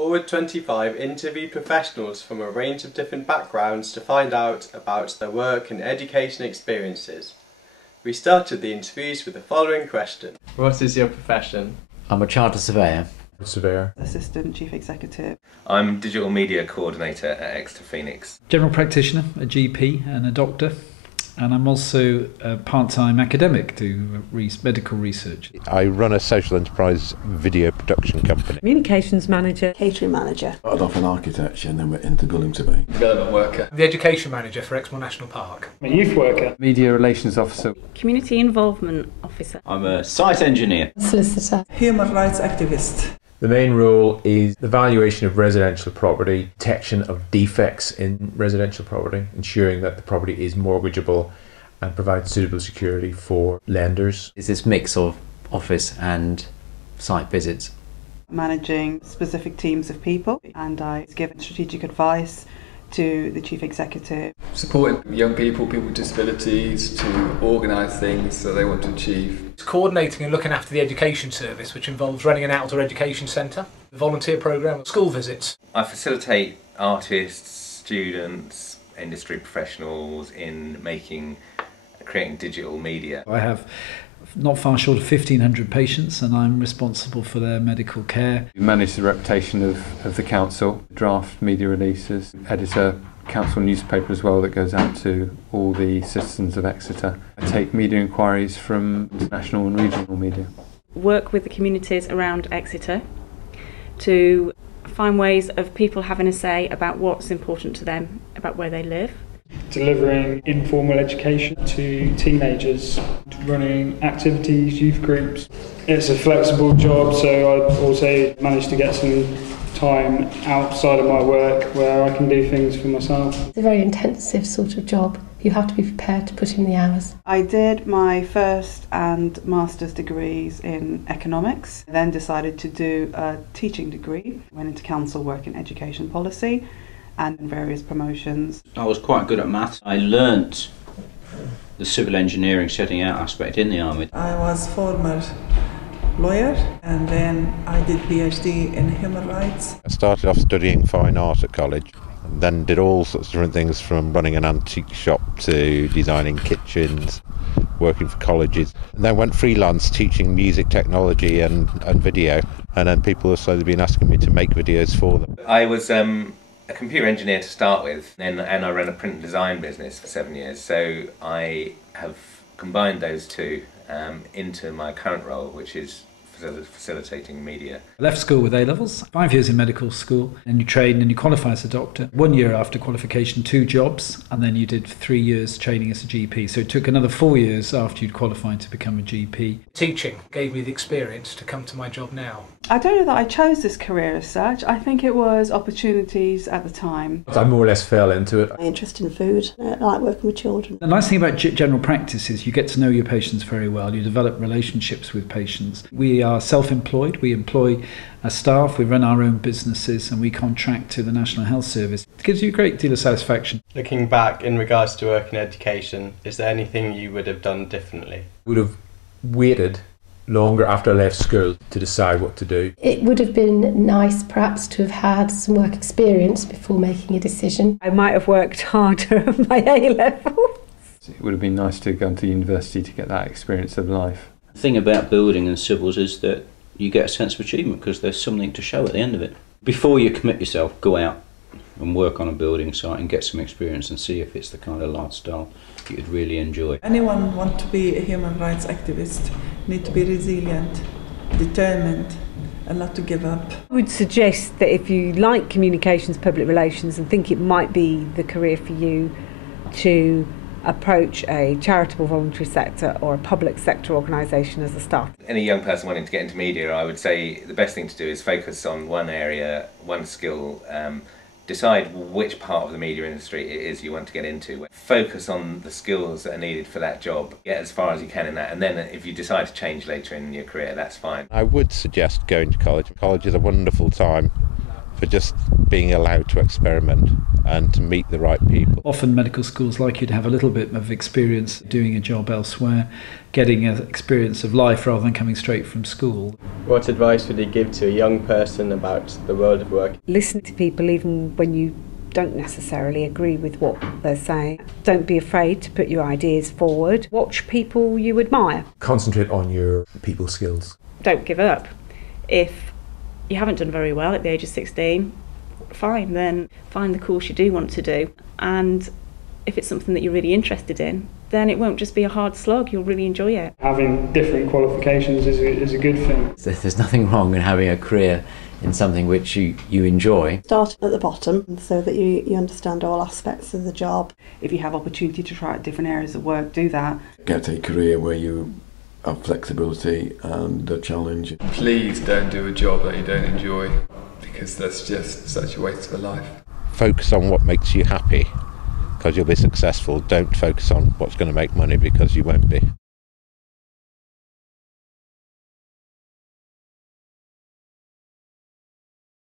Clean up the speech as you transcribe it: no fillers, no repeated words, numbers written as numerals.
Forward 25 interviewed professionals from a range of different backgrounds to find out about their work and education experiences. We started the interviews with the following question. What is your profession? I'm a chartered surveyor. Assistant Chief Executive. I'm Digital Media Coordinator at Exeter Phoenix. General practitioner, a GP and a doctor. And I'm also a part-time academic, do medical research. I run a social enterprise video production company. Communications Manager. Catering Manager. Started off in architecture and then went into building surveying. Development Worker. The Education Manager for Exmoor National Park. I'm a Youth Worker. Media Relations Officer. Community Involvement Officer. I'm a Site Engineer. Solicitor. Human Rights Activist. The main role is the valuation of residential property, detection of defects in residential property, ensuring that the property is mortgageable and provides suitable security for lenders. It's this mix of office and site visits. Managing specific teams of people, and I give strategic advice to the Chief Executive. Supporting young people, people with disabilities to organise things that they want to achieve. It's coordinating and looking after the education service, which involves running an outdoor education centre, the volunteer programme, school visits. I facilitate artists, students, industry professionals in creating digital media. I have not far short of 1,500 patients and I'm responsible for their medical care. We manage the reputation of the council, draft media releases, editor council newspaper as well that goes out to all the citizens of Exeter. I take media inquiries from national and regional media. Work with the communities around Exeter to find ways of people having a say about what's important to them, about where they live. Delivering informal education to teenagers, running activities, youth groups. It's a flexible job, so I also managed to get some time outside of my work where I can do things for myself. It's a very intensive sort of job. You have to be prepared to put in the hours. I did my first and master's degrees in economics, then decided to do a teaching degree, went into council work in education policy and in various promotions. I was quite good at maths. I learnt the civil engineering setting out aspect in the army. I was former lawyer and then I did PhD in human rights. I started off studying fine art at college and then did all sorts of different things, from running an antique shop to designing kitchens, working for colleges, and then went freelance teaching music technology and video, and then people have slowly been asking me to make videos for them. I was a computer engineer to start with, and I ran a print and design business for 7 years, so I have combined those two into my current role, which is facilitating media. I left school with A-levels, 5 years in medical school, and you train and you qualify as a doctor. 1 year after qualification, 2 jobs, and then you did 3 years training as a GP. So it took another 4 years after you'd qualified to become a GP. Teaching gave me the experience to come to my job now. I don't know that I chose this career as such. I think it was opportunities at the time. I more or less fell into it. I'm interested in food. I like working with children. The nice thing about general practice is you get to know your patients very well. You develop relationships with patients. We are self-employed. We employ a staff. We run our own businesses and we contract to the National Health Service. It gives you a great deal of satisfaction. Looking back in regards to work in education, is there anything you would have done differently? Would have waited longer after I left school to decide what to do. It would have been nice perhaps to have had some work experience before making a decision. I might have worked harder at my A-levels. It would have been nice to go into university to get that experience of life. The thing about building and civils is that you get a sense of achievement because there's something to show at the end of it. Before you commit yourself, go out and work on a building site and get some experience and see if it's the kind of lifestyle you'd really enjoy. Anyone want to be a human rights activist need to be resilient, determined and not to give up. I would suggest that if you like communications, public relations and think it might be the career for you, to approach a charitable voluntary sector or a public sector organisation as a start. Any young person wanting to get into media, I would say the best thing to do is focus on one area, one skill, decide which part of the media industry it is you want to get into. Focus on the skills that are needed for that job. Get as far as you can in that, and then if you decide to change later in your career, that's fine. I would suggest going to college. College is a wonderful time for just being allowed to experiment and to meet the right people. Often medical schools like you to have a little bit of experience doing a job elsewhere, getting an experience of life rather than coming straight from school. What advice would you give to a young person about the world of work? Listen to people even when you don't necessarily agree with what they're saying. Don't be afraid to put your ideas forward. Watch people you admire. Concentrate on your people skills. Don't give up. If you haven't done very well at the age of 16, fine, then find the course you do want to do. And if it's something that you're really interested in, then it won't just be a hard slog, you'll really enjoy it. Having different qualifications is a good thing. There's nothing wrong in having a career in something which you enjoy. Start at the bottom so that you understand all aspects of the job. If you have opportunity to try out different areas of work, do that. Get a career where you have flexibility and a challenge. Please don't do a job that you don't enjoy, because that's just such a waste of a life. Focus on what makes you happy, because you'll be successful. Don't focus on what's going to make money, because you won't be.